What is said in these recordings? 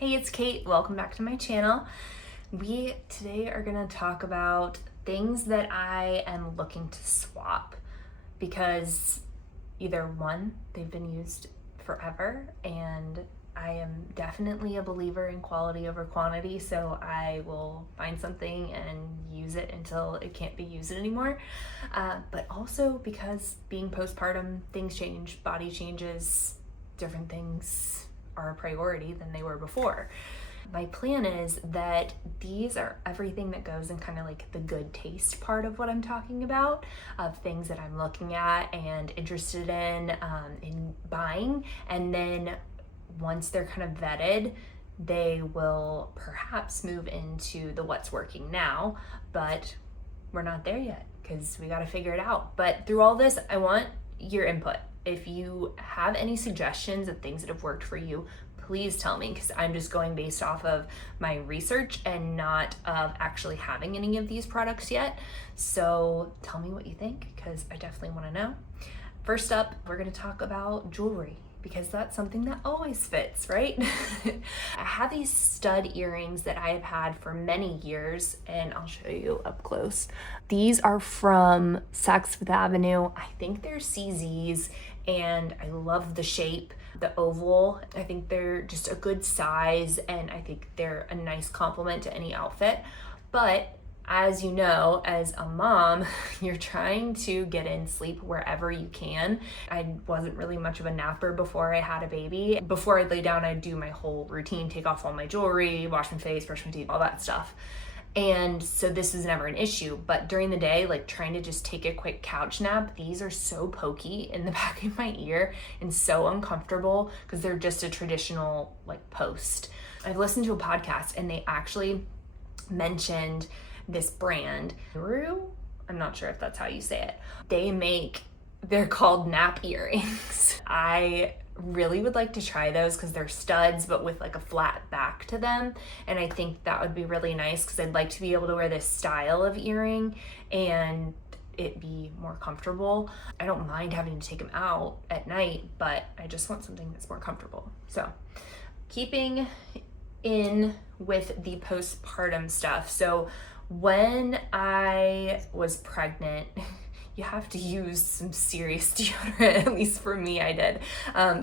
Hey, it's Kate. Welcome back to my channel. We today are going to talk about things that I am looking to swap because either one, they've been used forever, and I am definitely a believer in quality over quantity, so I will find something and use it until it can't be used anymore. But also because being postpartum, things change, body changes, different things are a priority than they were before. My plan is that these are everything that goes in kind of like the good taste part of what I'm talking about, of things that I'm looking at and interested in buying. And then once they're kind of vetted, they will perhaps move into the what's working now, but we're not there yet because we got to figure it out. But through all this, I want your input. If you have any suggestions of things that have worked for you, please tell me, because I'm just going based off of my research and not of actually having any of these products yet. So tell me what you think, because I definitely want to know. First up, we're going to talk about jewelry, because that's something that always fits, right? I have these stud earrings that I have had for many years, and I'll show you up close. These are from Saks Fifth Avenue. I think they're CZs, and I love the shape, the oval. I think they're just a good size, and I think they're a nice complement to any outfit. But as you know, as a mom, you're trying to get in sleep wherever you can. I wasn't really much of a napper before I had a baby. Before I lay down, I'd do my whole routine, take off all my jewelry, wash my face, brush my teeth, all that stuff. And so this is never an issue, but during the day, like trying to just take a quick couch nap, these are so pokey in the back of my ear and so uncomfortable because they're just a traditional like post. I've listened to a podcast and they actually mentioned this brand, I'm not sure if that's how you say it. They're called nap earrings. I really would like to try those because they're studs but with like a flat back to them, and I think that would be really nice because I'd like to be able to wear this style of earring and it be more comfortable. I don't mind having to take them out at night, but I just want something that's more comfortable. So keeping in with the postpartum stuff, so when I was pregnant, you have to use some serious deodorant, at least for me, I did.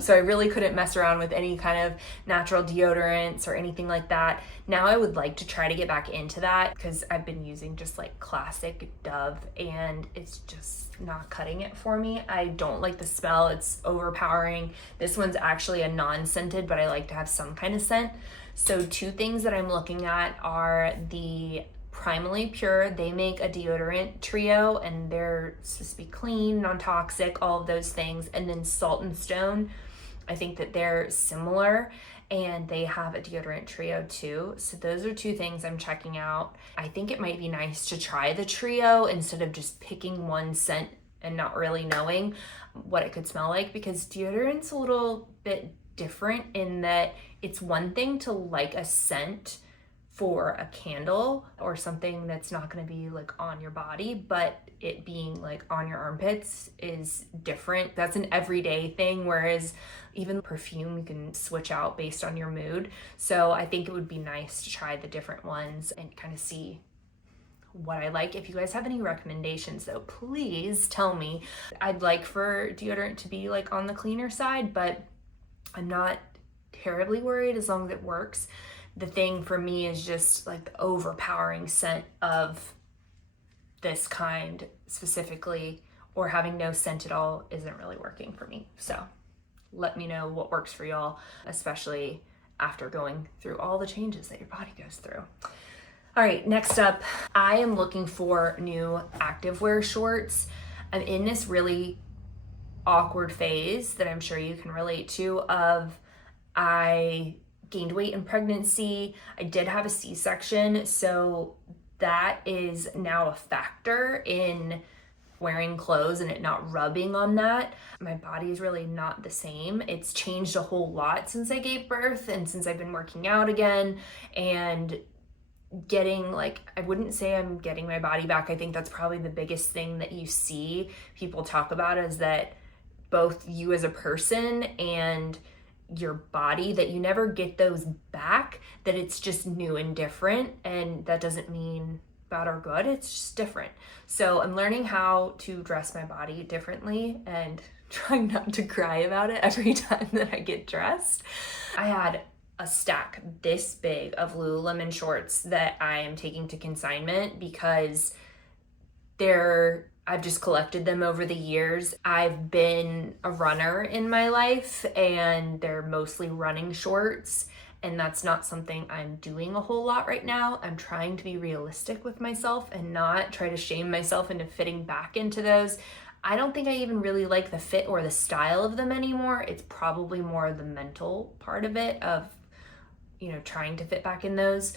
So I really couldn't mess around with any kind of natural deodorants or anything like that. Now I would like to try to get back into that because I've been using just like classic Dove and it's just not cutting it for me. I don't like the smell, it's overpowering. This one's actually a non-scented, but I like to have some kind of scent. So two things that I'm looking at are the Primally Pure. They make a deodorant trio and they're supposed to be clean, non-toxic, all of those things. And then Salt and Stone, I think that they're similar and they have a deodorant trio too. So those are two things I'm checking out. I think it might be nice to try the trio instead of just picking one scent and not really knowing what it could smell like, because deodorant's a little bit different in that it's one thing to like a scent for a candle or something that's not going to be like on your body, but it being like on your armpits is different. That's an everyday thing, whereas even perfume you can switch out based on your mood. So I think it would be nice to try the different ones and kind of see what I like. If you guys have any recommendations though, please tell me. I'd like for deodorant to be like on the cleaner side, but I'm not terribly worried as long as it works. The thing for me is just like the overpowering scent of this kind specifically, or having no scent at all isn't really working for me. So let me know what works for y'all, especially after going through all the changes that your body goes through. All right, next up, I am looking for new activewear shorts. I'm in this really awkward phase that I'm sure you can relate to of I gained weight in pregnancy. I did have a C-section, so that is now a factor in wearing clothes and it not rubbing on that. My body is really not the same. It's changed a whole lot since I gave birth and since I've been working out again and getting like, I wouldn't say I'm getting my body back. I think that's probably the biggest thing that you see people talk about, is that both you as a person and your body, that you never get those back, that it's just new and different. And that doesn't mean bad or good, it's just different. So I'm learning how to dress my body differently and trying not to cry about it every time that I get dressed. I had a stack this big of Lululemon shorts that I am taking to consignment because I've just collected them over the years. I've been a runner in my life and they're mostly running shorts, and that's not something I'm doing a whole lot right now. I'm trying to be realistic with myself and not try to shame myself into fitting back into those. I don't think I even really like the fit or the style of them anymore. It's probably more the mental part of it, of, trying to fit back in those.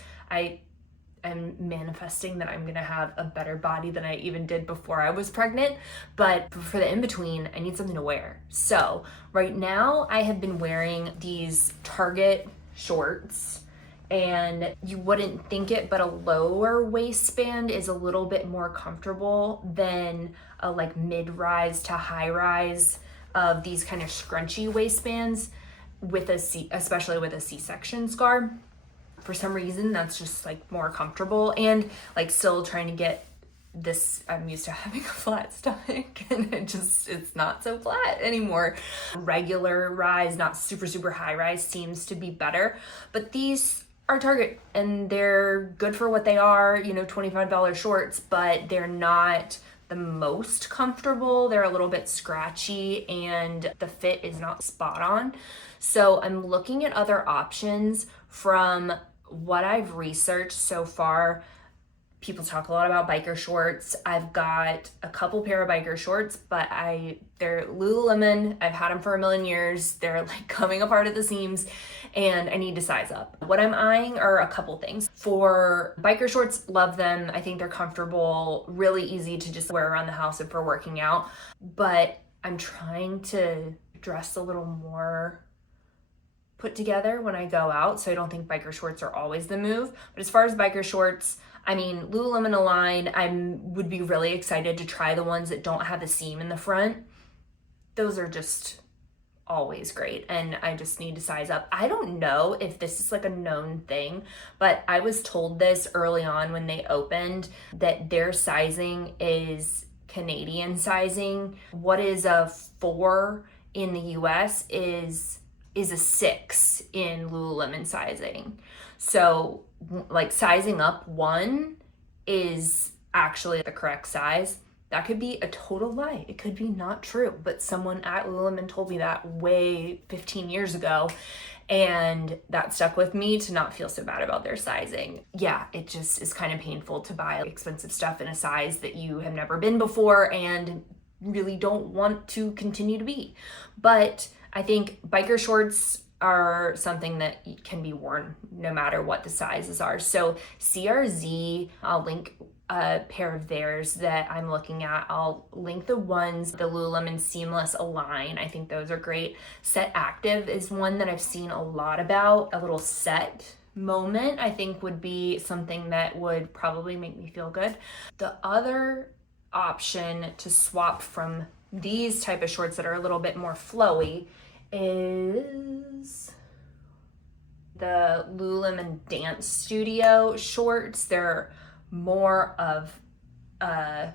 I'm manifesting that I'm gonna have a better body than I even did before I was pregnant, but for the in-between, I need something to wear. So right now I have been wearing these Target shorts, and you wouldn't think it, but a lower waistband is a little bit more comfortable than a like mid-rise to high-rise of these kind of scrunchy waistbands especially with a C-section scar. For some reason, that's just like more comfortable, and like still trying to get this, I'm used to having a flat stomach and it's not so flat anymore. Regular rise, not super, super high rise, seems to be better, but these are Target and they're good for what they are, $25 shorts, but they're not the most comfortable. They're a little bit scratchy and the fit is not spot on. So I'm looking at other options. From what I've researched so far, people talk a lot about biker shorts. I've got a couple pair of biker shorts, but they're Lululemon. I've had them for a million years. They're like coming apart at the seams and I need to size up. What I'm eyeing are a couple things. For biker shorts, love them. I think they're comfortable, really easy to just wear around the house if we're working out. But I'm trying to dress a little more put together when I go out, so I don't think biker shorts are always the move. But as far as biker shorts, Lululemon Align, would be really excited to try the ones that don't have a seam in the front. Those are just always great, and I just need to size up. I don't know if this is like a known thing, but I was told this early on when they opened, that their sizing is Canadian sizing. What is a 4 in the US is a 6 in Lululemon sizing. So like sizing up 1 is actually the correct size. That could be a total lie. It could be not true, but someone at Lululemon told me that way 15 years ago, and that stuck with me to not feel so bad about their sizing. Yeah, it just is kind of painful to buy expensive stuff in a size that you have never been before and really don't want to continue to be. But I think biker shorts are something that can be worn no matter what the sizes are. So CRZ, I'll link a pair of theirs that I'm looking at. I'll link the Lululemon Seamless Align. I think those are great. Set Active is one that I've seen a lot about. A little set moment, I think, would be something that would probably make me feel good. The other option to swap from these type of shorts that are a little bit more flowy is the Lululemon Dance Studio shorts. They're more of a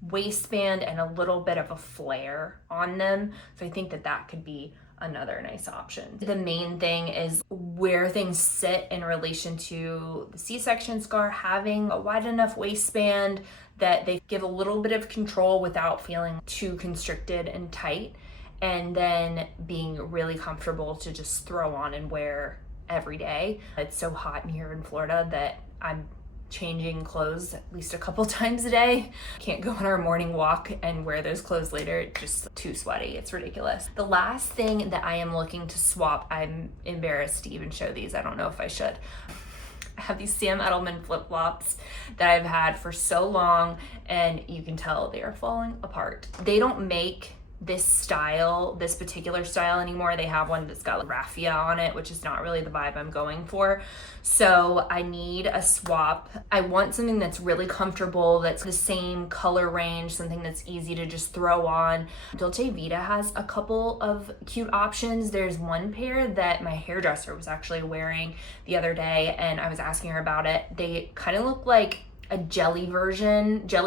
waistband and a little bit of a flare on them. So I think that could be another nice option. The main thing is where things sit in relation to the C-section scar, having a wide enough waistband that they give a little bit of control without feeling too constricted and tight, and then being really comfortable to just throw on and wear every day. It's so hot in here in Florida that I'm changing clothes at least a couple times a day. Can't go on our morning walk and wear those clothes later. It's just too sweaty. It's ridiculous. The last thing that I am looking to swap, I'm embarrassed to even show these. I don't know if I should. I have these Sam Edelman flip-flops that I've had for so long, and you can tell they are falling apart. They don't make this style, this particular style anymore. They have one that's got like raffia on it, which is not really the vibe I'm going for. So I need a swap. I want something that's really comfortable, that's the same color range, something that's easy to just throw on. Dolce Vita has a couple of cute options. There's one pair that my hairdresser was actually wearing the other day, and I was asking her about it. They kind of look like a jelly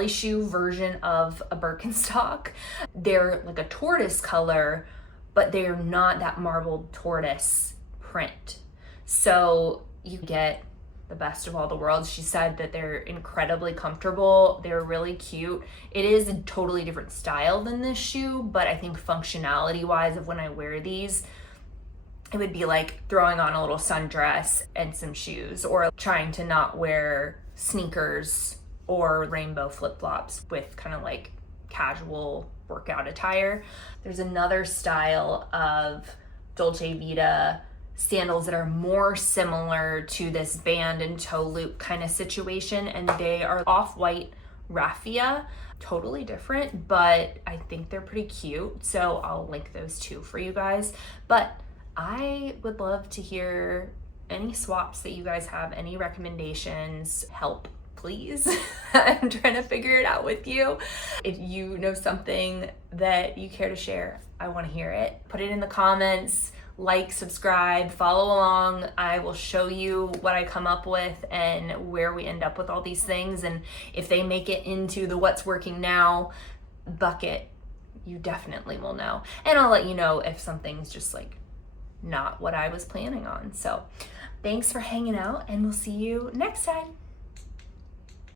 shoe version of a Birkenstock. They're like a tortoise color, but they're not that marbled tortoise print. So you get the best of all the worlds. She said that they're incredibly comfortable. They're really cute. It is a totally different style than this shoe, but I think functionality wise of when I wear these, it would be like throwing on a little sundress and some shoes, or trying to not wear sneakers or rainbow flip-flops with kind of like casual workout attire. There's another style of Dolce Vita sandals that are more similar to this band and toe loop kind of situation, and they are off-white raffia. Totally different, but I think they're pretty cute, so I'll link those two for you guys. But I would love to hear any swaps that you guys have, any recommendations. Help, please. I'm trying to figure it out with you. If you know something that you care to share, I want to hear it. Put it in the comments, like, subscribe, follow along. I will show you what I come up with and where we end up with all these things. And if they make it into the what's working now bucket, you definitely will know. And I'll let you know if something's just like not what I was planning on. So thanks for hanging out, and we'll see you next time.